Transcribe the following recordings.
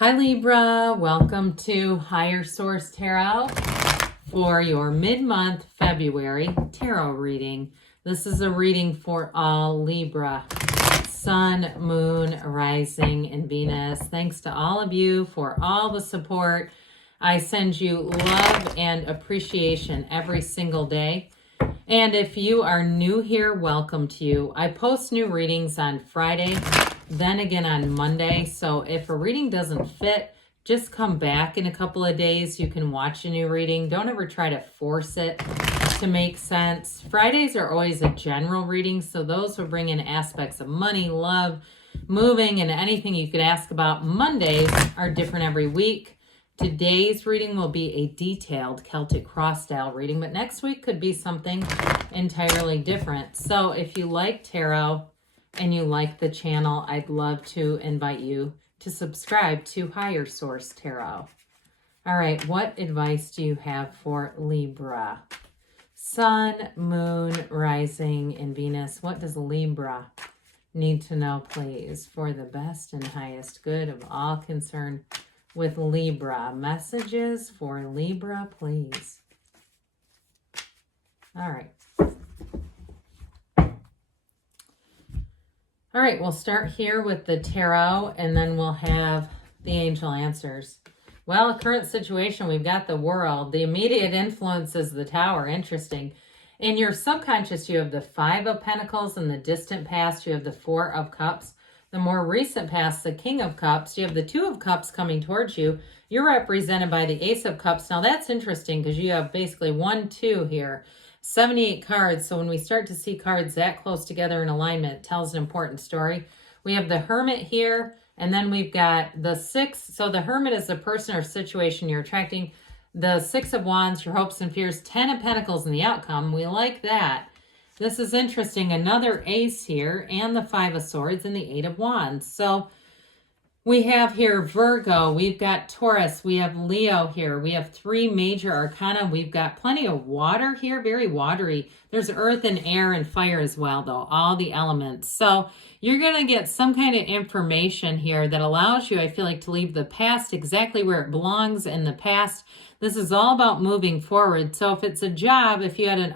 Hi Libra, welcome to Higher Source Tarot for your mid-month February tarot reading. This is a reading for all Libra, Sun, Moon, Rising, and Venus. Thanks to all of you for all the support. I send you love and appreciation every single day. And if you are new here, welcome to you. I post new readings on Friday, then again on Monday. So if a reading doesn't fit, just come back in a couple of days. You can watch a new reading. Don't ever try to force it to make sense. Fridays are always a general reading, so those will bring in aspects of money, love, moving, and anything you could ask about. Mondays are different every week. Today's reading will be a detailed Celtic cross style reading, but next week could be something entirely different. So if you like tarot and you like the channel, I'd love to invite you to subscribe to Higher Source Tarot. All right, what advice do you have for Libra? Sun, Moon, Rising, and Venus. What does Libra need to know, please, for the best and highest good of all concerned with Libra? Messages for Libra, please. All right. All right, we'll start here with the tarot, and then we'll have the angel answers. Well, current situation, we've got the world. The immediate influence is the Tower. Interesting. In your subconscious, you have the Five of Pentacles. In the distant past, you have the Four of Cups. The more recent past, the King of Cups. You have the Two of Cups coming towards you. You're represented by the Ace of Cups. Now, that's interesting because you have basically 1, 2 here. 78 cards. So when we start to see cards that close together in alignment, it tells an important story. We have the Hermit here, and then we've got the Six. So the Hermit is the person or situation you're attracting. The Six of Wands, your hopes and fears. 10 of Pentacles in the outcome. We like that. This is interesting. Another Ace here, and the Five of Swords, and the Eight of Wands. So we have here Virgo, we've got Taurus, we have Leo here. We have 3 major arcana. We've got plenty of water here, very watery. There's earth and air and fire as well, though, all the elements. So you're going to get some kind of information here that allows you, I feel like, to leave the past exactly where it belongs in the past. This is all about moving forward. So if it's a job, if you had an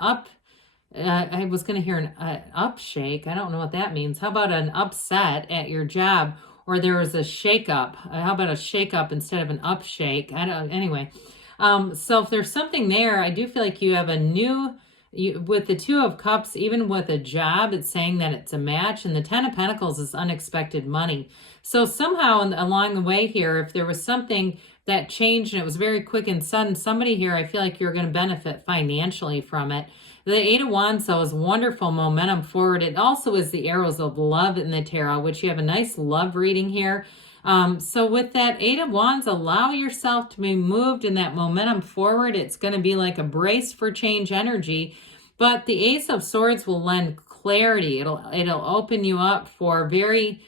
I was going to hear an upshake. I don't know what that means. How about an upset at your job? Or there was a shakeup. How about a shakeup instead of an upshake? Anyway. So if there's something there, I do feel like you have a new, with the Two of Cups, even with a job, it's saying that it's a match. And the Ten of Pentacles is unexpected money. So somehow along the way here, if there was something that changed and it was very quick and sudden, somebody here, I feel like you're going to benefit financially from it. The Eight of Wands, though, is wonderful momentum forward. It also is the arrows of love in the tarot, which you have a nice love reading here. So with that Eight of Wands, allow yourself to be moved in that momentum forward. It's going to be like a brace for change energy. But the Ace of Swords will lend clarity. It'll open you up for very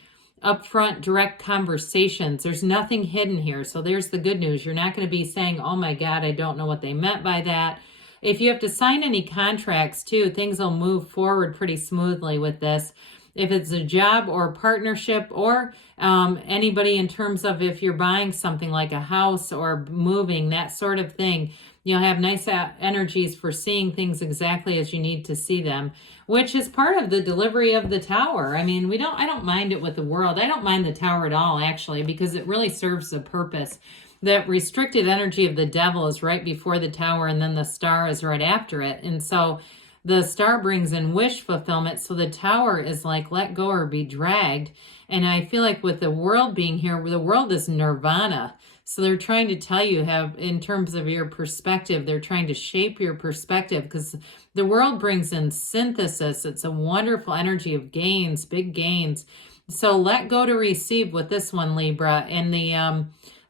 upfront, direct conversations. There's nothing hidden here. So there's the good news. You're not going to be saying, oh my God, I don't know what they meant by that. If you have to sign any contracts too, things will move forward pretty smoothly with this. If it's a job or a partnership or anybody in terms of if you're buying something like a house or moving, that sort of thing, you'll have nice energies for seeing things exactly as you need to see them, which is part of the delivery of the Tower. I mean, I don't mind it with the world. I don't mind the Tower at all, actually, because it really serves a purpose. That restricted energy of the devil is right before the Tower, and then the Star is right after it. And so the Star brings in wish fulfillment. So the Tower is like, let go or be dragged. And I feel like with the world being here, the world is nirvana. So they're trying to tell you, in terms of your perspective, they're trying to shape your perspective, because the world brings in synthesis. It's a wonderful energy of gains, big gains. So let go to receive with this one, Libra. And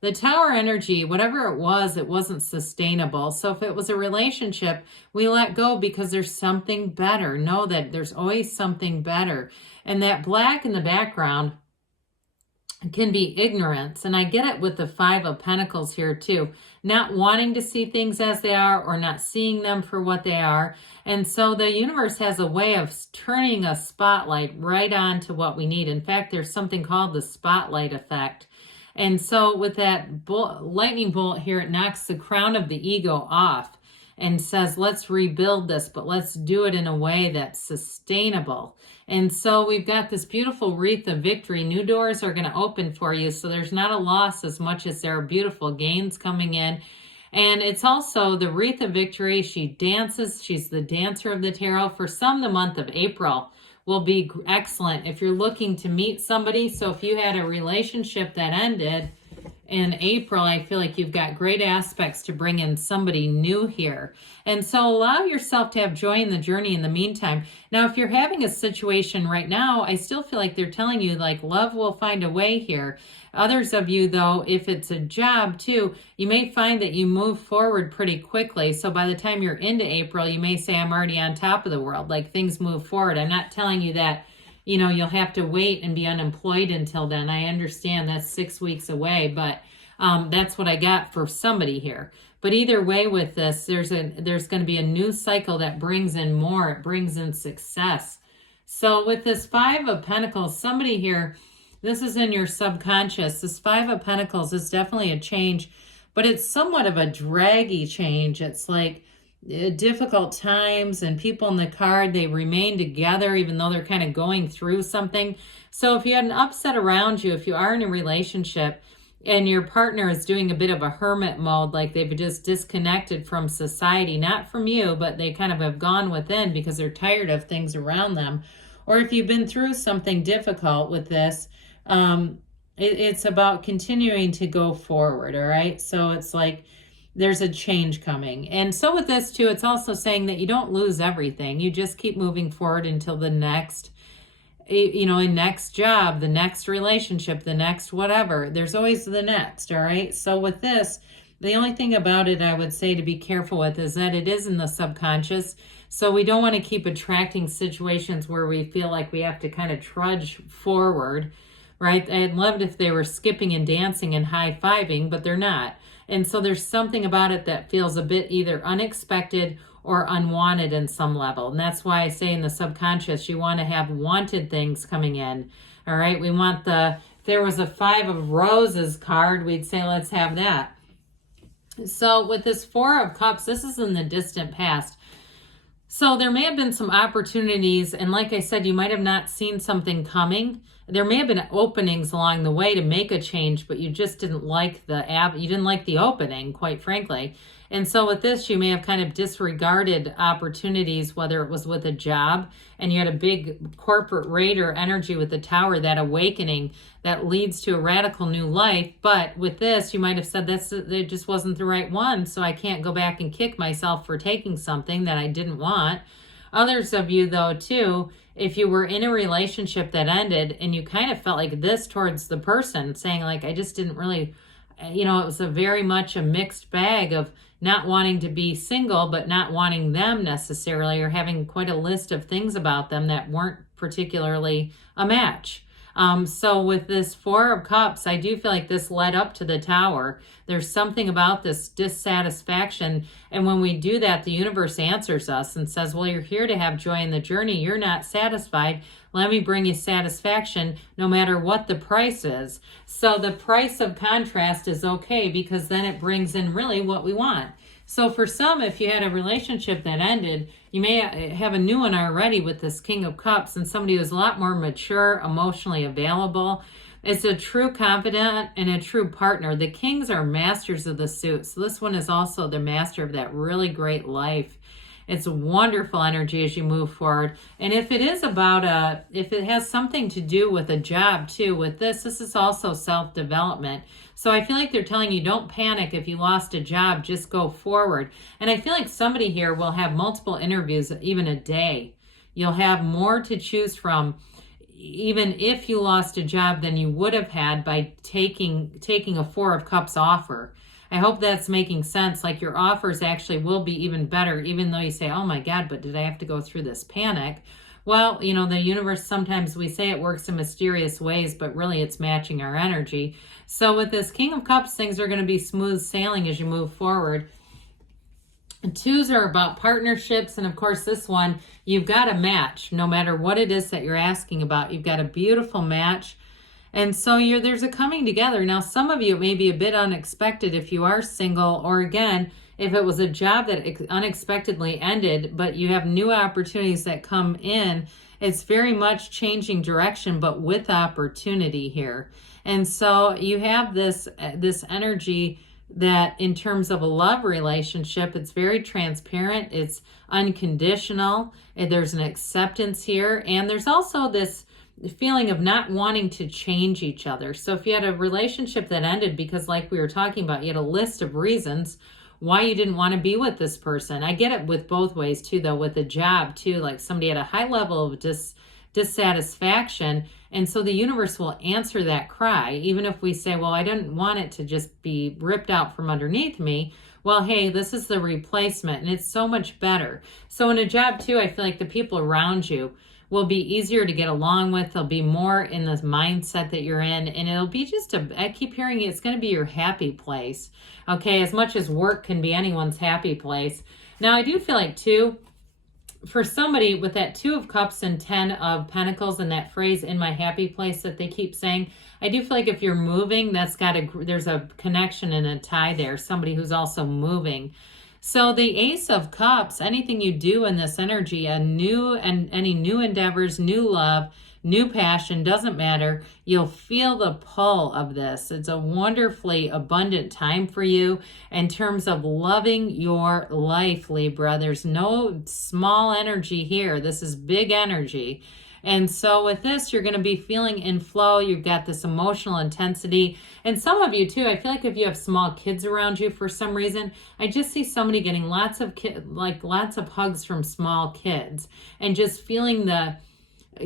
the Tower energy, whatever it wasn't sustainable. So if it was a relationship, we let go because there's something better. Know that there's always something better. And that black in the background can be ignorance. And I get it with the Five of Pentacles here too. Not wanting to see things as they are or not seeing them for what they are. And so the universe has a way of turning a spotlight right on to what we need. In fact, there's something called the spotlight effect. And so with that lightning bolt here, it knocks the crown of the ego off and says, let's rebuild this, but let's do it in a way that's sustainable. And so we've got this beautiful wreath of victory. New doors are going to open for you. So there's not a loss as much as there are beautiful gains coming in. And it's also the wreath of victory. She dances. She's the dancer of the tarot. For some, the month of April will be excellent if you're looking to meet somebody. So if you had a relationship that ended in April, I feel like you've got great aspects to bring in somebody new here. And so allow yourself to have joy in the journey in the meantime. Now, if you're having a situation right now, I still feel like they're telling you like love will find a way here. Others of you, though, if it's a job too, you may find that you move forward pretty quickly. So by the time you're into April, you may say, I'm already on top of the world, like things move forward. I'm not telling you that, you know, you'll have to wait and be unemployed until then. I understand that's 6 weeks away, but that's what I got for somebody here. But either way with this, there's going to be a new cycle that brings in more. It brings in success. So with this Five of Pentacles, somebody here, this is in your subconscious. This Five of Pentacles is definitely a change, but it's somewhat of a draggy change. It's like difficult times, and people in the card, they remain together even though they're kind of going through something. So if you had an upset around you, if you are in a relationship and your partner is doing a bit of a hermit mode, like they've just disconnected from society, not from you, but they kind of have gone within because they're tired of things around them. Or if you've been through something difficult with this, it's about continuing to go forward, all right? So it's like there's a change coming. And so with this too, it's also saying that you don't lose everything. You just keep moving forward until the next, you know, a next job, the next relationship, the next whatever. There's always the next, all right? So with this, the only thing about it I would say to be careful with is that it is in the subconscious. So we don't want to keep attracting situations where we feel like we have to kind of trudge forward, right? I'd love it if they were skipping and dancing and high-fiving, but they're not. And so there's something about it that feels a bit either unexpected or unwanted in some level. And that's why I say in the subconscious, you want to have wanted things coming in. All right. We want if there was a Five of Roses card, we'd say, let's have that. So with this Four of Cups, this is in the distant past. So there may have been some opportunities. And like I said, you might have not seen something coming. There may have been openings along the way to make a change, but you just didn't like you didn't like the opening, quite frankly. And so with this, you may have kind of disregarded opportunities, whether it was with a job and you had a big corporate raider energy with the Tower, that awakening that leads to a radical new life. But with this, you might have said it just wasn't the right one. So I can't go back and kick myself for taking something that I didn't want. Others of you, though, too, if you were in a relationship that ended and you kind of felt like this towards the person, saying like, I just didn't really, you know, it was a very much a mixed bag of not wanting to be single, but not wanting them necessarily, or having quite a list of things about them that weren't particularly a match. So with this Four of Cups, I do feel like this led up to the Tower. There's something about this dissatisfaction. And when we do that, the universe answers us and says, well, you're here to have joy in the journey. You're not satisfied. Let me bring you satisfaction no matter what the price is. So the price of contrast is okay, because then it brings in really what we want. So for some, if you had a relationship that ended, you may have a new one already with this King of Cups, and somebody who's a lot more mature, emotionally available. It's a true confidant and a true partner. The Kings are masters of the suit. So this one is also the master of that really great life. It's a wonderful energy as you move forward. And if it is about if it has something to do with a job too, with this is also self-development. So I feel like they're telling you, don't panic if you lost a job, just go forward. And I feel like somebody here will have multiple interviews, even a day. You'll have more to choose from, even if you lost a job, than you would have had by taking a Four of Cups offer. I hope that's making sense. Like your offers actually will be even better, even though you say, oh my God, but did I have to go through this panic? Well, you know, the universe, sometimes we say it works in mysterious ways, but really it's matching our energy. So with this King of Cups, things are going to be smooth sailing as you move forward. And twos are about partnerships. And of course, this one, you've got a match. No matter what it is that you're asking about, you've got a beautiful match. And so there's a coming together. Now, some of you, it may be a bit unexpected if you are single, or again, if it was a job that unexpectedly ended, but you have new opportunities that come in. It's very much changing direction, but with opportunity here. And so you have this energy that in terms of a love relationship, it's very transparent, it's unconditional, there's an acceptance here, and there's also this feeling of not wanting to change each other. So if you had a relationship that ended because, like we were talking about, you had a list of reasons why you didn't want to be with this person. I get it with both ways too, though, with a job too, like somebody had a high level of dissatisfaction, and so the universe will answer that cry, even if we say, well, I didn't want it to just be ripped out from underneath me. Well, hey, this is the replacement, and it's so much better. So in a job too, I feel like the people around you will be easier to get along with. They'll be more in this mindset that you're in, and it'll be just I keep hearing it's going to be your happy place. Okay, as much as work can be anyone's happy place. Now, I do feel like too, for somebody with that 2 of Cups and 10 of Pentacles and that phrase, in my happy place, that they keep saying, I do feel like if you're moving, there's a connection and a tie there, somebody who's also moving. So the Ace of Cups, anything you do in this energy, any new endeavors, new love, new passion, doesn't matter. You'll feel the pull of this. It's a wonderfully abundant time for you in terms of loving your life, Libra. There's no small energy here. This is big energy. And so with this, you're going to be feeling in flow. You've got this emotional intensity. And some of you too, I feel like if you have small kids around you for some reason, I just see somebody getting lots of hugs from small kids and just feeling the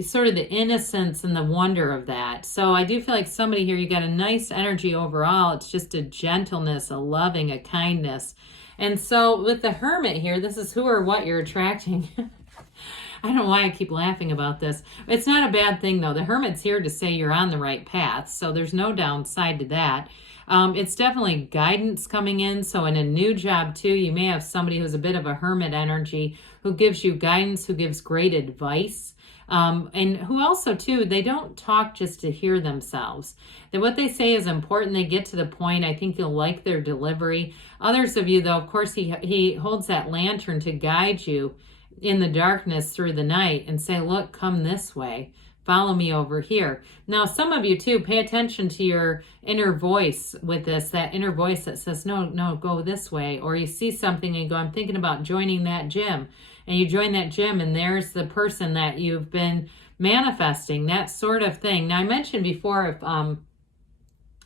sort of the innocence and the wonder of that. So I do feel like somebody here, you got a nice energy overall. It's just a gentleness, a loving, a kindness. And so with the Hermit here, this is who or what you're attracting. I don't know why I keep laughing about this. It's not a bad thing, though. The Hermit's here to say you're on the right path, so there's no downside to that. It's definitely guidance coming in. So in a new job, too, you may have somebody who's a bit of a Hermit energy who gives you guidance, who gives great advice. And who also, too, they don't talk just to hear themselves. That what they say is important. They get to the point. I think you'll like their delivery. Others of you, though, of course, he holds that lantern to guide you in the darkness through the night and say, look, come this way. Follow me over here. Now, some of you, too, pay attention to your inner voice with this, that inner voice that says, no, go this way. Or you see something and you go, I'm thinking about joining that gym. And you join that gym and there's the person that you've been manifesting, that sort of thing. Now, I mentioned before, if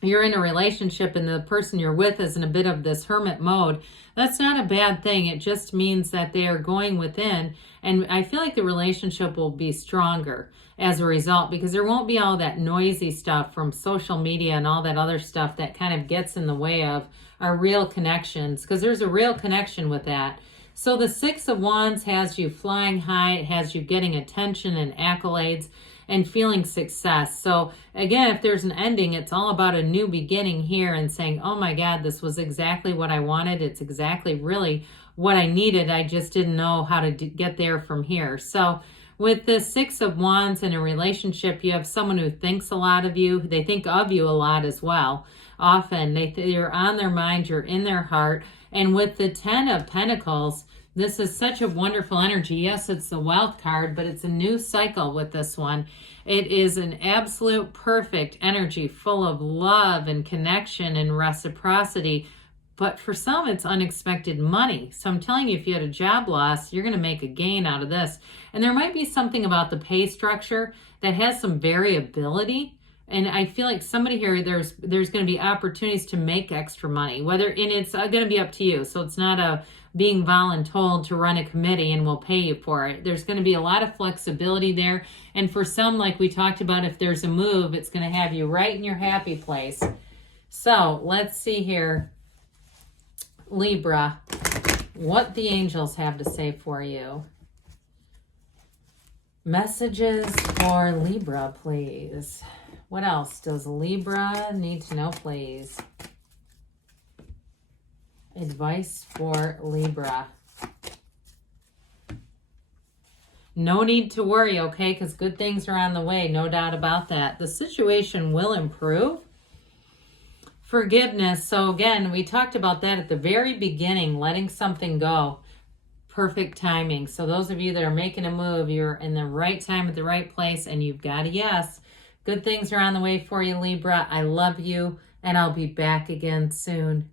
you're in a relationship and the person you're with is in a bit of this hermit mode, that's not a bad thing. It just means that they are going within. And I feel like the relationship will be stronger as a result, because there won't be all that noisy stuff from social media and all that other stuff that kind of gets in the way of our real connections, because there's a real connection with that. So the 6 of Wands has you flying high. It has you getting attention and accolades and feeling success. So again, if there's an ending, it's all about a new beginning here and saying, oh my God, this was exactly what I wanted. It's exactly really what I needed. I just didn't know how to get there from here. So with the 6 of Wands in a relationship, you have someone who thinks a lot of you. They think of you a lot as well. Often you're on their mind, you're in their heart. And with the 10 of Pentacles, this is such a wonderful energy. Yes, it's the wealth card, but it's a new cycle with this one. It is an absolute perfect energy full of love and connection and reciprocity. But for some, it's unexpected money. So I'm telling you, if you had a job loss, you're going to make a gain out of this. And there might be something about the pay structure that has some variability. And I feel like somebody here, there's going to be opportunities to make extra money, and it's going to be up to you. So it's not a being voluntold to run a committee and we'll pay you for it. There's going to be a lot of flexibility there. And for some, like we talked about, if there's a move, it's going to have you right in your happy place. So let's see here, Libra, what the angels have to say for you. Messages for Libra, please. What else does Libra need to know, please? Advice for Libra. No need to worry, okay? Because good things are on the way, no doubt about that. The situation will improve. Forgiveness. So again, we talked about that at the very beginning, letting something go. Perfect timing. So those of you that are making a move, you're in the right time at the right place, and you've got a yes. Good things are on the way for you, Libra. I love you, and I'll be back again soon.